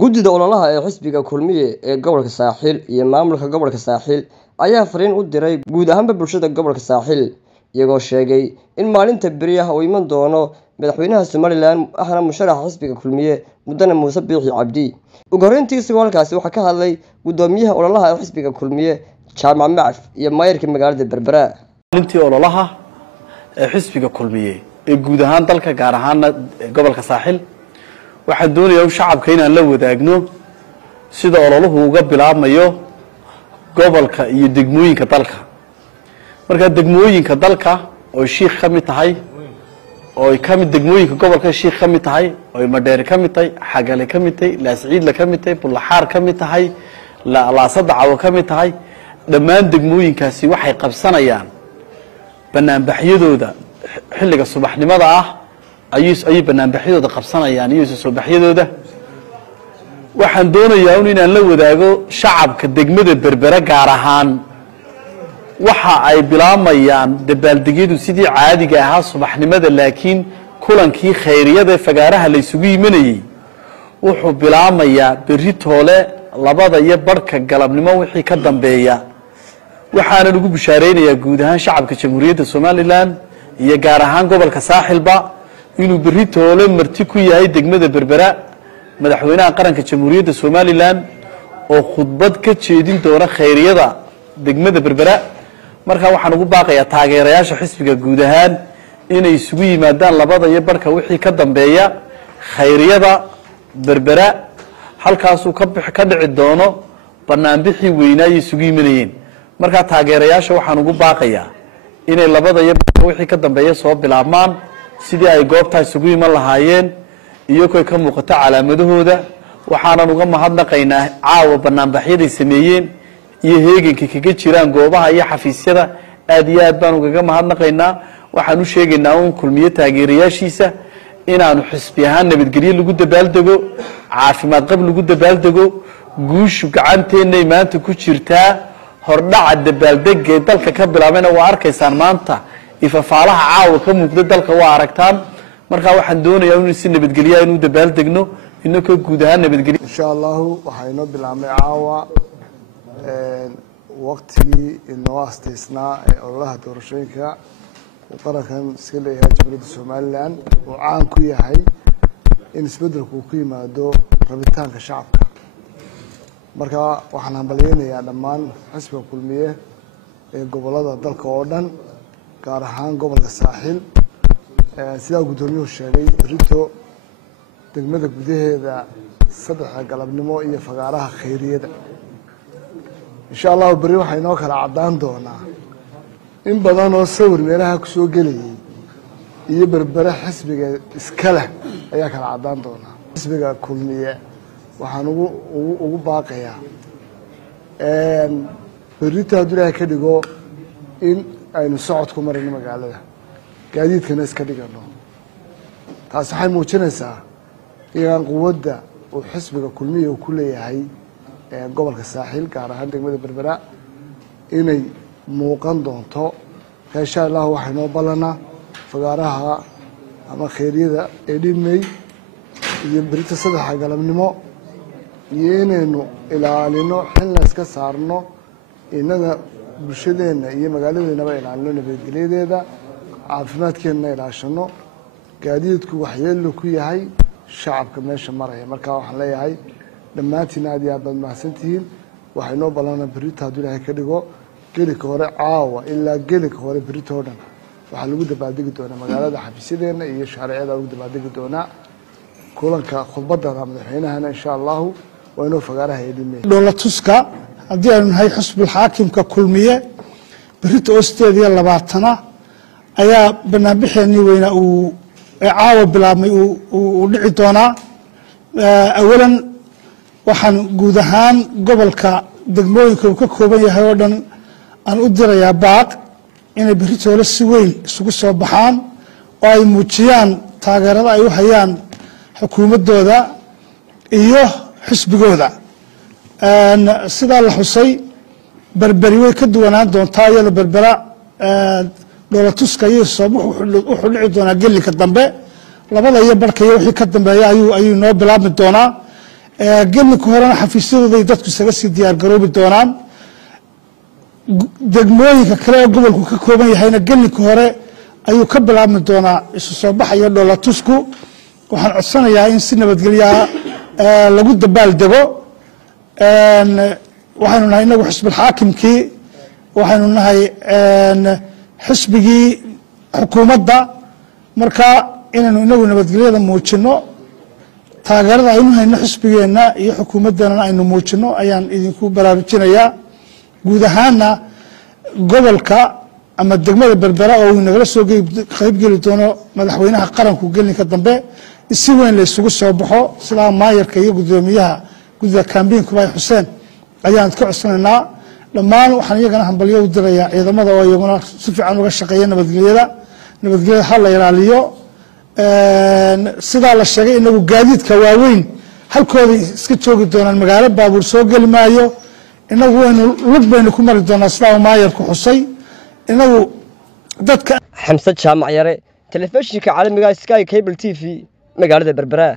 Guddida ololaha ee xisbiga kulmiye ee gobolka Saaxil iyo maamulka gobolka Saaxil ayaa fariin u diray guud ahaan bulshada gobolka Saaxil iyagoo sheegay in maalinta beriyaha uu iman doono madaxweynaha Somaliland ahna musharaxa xisbiga kulmiye mudane Muuse Biixi Cabdi. Ugu horreyntii halkaasi waxa ka hadlay gudoomiyaha ololaha ee xisbiga kulmiye Jaamac Macaf iyo maayirka magaalada Berbera. Maalintii ololaha ee xisbiga kulmiye ee guud ahaan dalka gaar ahaan gobolka Saaxil waxaan doonayaa shacabka inaan la wadaagno sida ololuhu uga bilaabmayo gobolka iyo degmooyinka dalka. Marka degmooyinka dalka oo Sheekh ka mid tahay oo ka mid degmooyinka gobolka Sheekh ka mid tahay oo Madheer ka mid tahay Xagale ka mid tahay Laasciid ka mid tahay Bullaxaar ka mid tahay Laasadacaw ka mid tahay dhammaan degmooyinkaasi waxay qabsanayaan banaanbaxyadooda xilliga subaxnimada ah ay banaanbaxyadooda qabsanayaan iyo soo baxyadooda. Waxaan doonayaa inaan la wadaago shacabka degmada Berbera gaar ahaan waxa ay bilaamayaan dabaaldegyadu sidii caadiga ahaa subaxnimada, laakiin kulankii khayriyada fagaaraha la isugu yimaanayay wuxuu bilaamayaa berri toole 2:00 galabnimo wixii ka dambeeya. waxaana ugu bishaareynayaa guud ahaan shacabka Jamhuuriyadda Somaliland iyo gaar ahaan gobolka Saaxilba inuu berri toole marti ku yahay degmada Berbera madaxweynaha qaranka Jamhuuriyadda Somaliland oo khudbad ka jeedin doona khayriyada degmada Berbera. marka waxaan ugu baaqayaa taageerayaasha xisbiga guud ahaan inay isugu yimaadaan 2:00 wixii ka dambeeya khayriyada Berbera, halkaas uu ka dhici doono banaanbixii weynaa ay isugu yimaanayeen. marka taageerayaasha waxaan ugu baaqayaa inay 2:00 wixii ka dambeeya soo bilaabmaan sidii ay goobta isugu iman lahaayeen iyagoo ka muuqata calaamadahooda. waxaan uga mahadnaqaynaa caawa banaanbaxyada sameeyeen iyo heeganka kaga jiraan goobaha iyo xafiisyada. aad iyo aad baan uga mahadnaqaynaa. waxaan u sheegaynaa in kulmiye taageerayaashiisa inaanu xisbi ahaan nabadgelyo lagu dabaaldego, caafimaad qab lagu dabaaldego, guushu gacanteena maanta ku jirtaa. hordhaca dabaaldega dalka ka bilaabayna waa arkaysaan maanta ifafaalaha caawa ka muuqda dalka waa aragtaan. marka waxaan doonayaa in si nabadgelyo inuu dabaaldegno inagoo guud ahaan nabadgelyo insha Allah. waxaynu bilaabnay caawa waqtigii inoo asteysnaa ee ololaha doorashooyinka qarankan iska leeyahay Jamhuuriyadda Somaliland oo caan ku yahay in isbedelku ku yimaado rabitaanka shacabka. marka waxaan hambalyeeynaa dhammaan xisbiga kulmiye ee gobolada dalka oo dhan gaar ahaan gobolka Saaxil. sida gudoomiyuhu sheegay rito degmada gudaheeda 3 galabnimo iyo fagaaraha khayriyada insha Allah. bari waxay noo kala cadaan doonaa in badan oo sawir meelaha ku soo galay iyo Berbera xisbiga iskala ayaa kala cadaan doonaa. xisbiga kulmiye waxaan ugu baaqayaa berrito hadduu Ilaahay ka dhigo in aynu socod ku marino magaalada, gaadiidkana iska dhigano. taas waxay muujinaysaa in quwadda uu xisbiga kulmiye ku leeyahay gobolka Saaxil gaar ahaan degmada Berbera inay muuqan doonto. insha Allah waxay noo ballanaa fagaaraha ama khayriyada ee dhimay iyo berrito 3 galabnimo iyo inaynu ilaalino xilna iska saarno inaga bulshadeena iyo magaaladeena ilaalino nabadgelyadeeda, caafimaadkeena ilaashano, gaadiidku waxyeello ku yahay shacabka meesha maraya. marka waxaan leeyahay dhammaantiin aad iyo aad baad mahadsantihiin. waxay noo ballanaa berrito hadduu Ilaahay ka dhigo gelika hore caawa ilaa gelika hore berrito oo dhan waxaa lagu dabaaldegi doonaa magaalada xafiisyadeena iyo shaariicada lagu dabaaldegi doonaa. kulanka khudbadda madaxweynahana insha Allah waa inuu fagaaraha yeedhimay dowladtuska haddii aanu nahay xisbiga xaakimka kulmiye berrito 20 ayaa banaanbixeenii weynaa uu caawa bilaabmay uu dhici doonaa. awalan waxaan guud ahaan gobolka degmooyinka uu ka kooban yahay oo dhan aan u dirayaa baaq inay berrito si weyn isugu soo baxaan oo ay muujiyaan taageerada ay u hayaan xukuumadooda iyo xisbigooda. sidaa la xusay Berberi way ka duwanaan doontaa iyada Berbera dowladtuska iyo soobuux wuxuu dhici doonaa gelika dambe 2:00 wixii ka dambeeya ayuu noo bilaabmi doonaa. gelinka horena xafiisyadooday dadku isaga sii diyaar garoobi doonaan degmooyinka kale ee gobolku ka kooban yahayna gelinka hore ayuu ka bilaabmi doonaa isu soo baxaya dhoolatusku waxaan codsanayaa in si nabadgelyaa lagu dabaal dego waxaynu nahay inagu xisbul xaakimkii waxaynu nahay xisbigii xukuumadda marka inaynu inagu nabadgelyada muujino taageerada aynu hayno xisbigeenna iyo xukuumaddeenana aynu muujino ayaan idinku baraarujinayaa guud ahaanna gobolka ama degmada berbera oo uu nagala soo qaybgeli doono madaxweynaha qaranku gelinka dambe si weyn la isugu soo baxo sidaa maayarka iyo gudoomiyaha gudida kaambiinkuba xuseen ayaan ka codsanaynaa dhammaan waxaan iyagana hambalyo u dirayaa ciidamada oo iyaguna si fiican uga shaqeeya nabadgelyada ha la ilaaliyo sidaa la sheegay inagu gaadiidka waaweyn halkooda iska joogi doonaan magaalo baabuur soo geli maayo inagu waynu lug baynu ku mari doonaa sidaa maayarku xusay inagu dadka xamse jaamac yare telefishinka caalamiga Sky Cable TV magaalada Berbera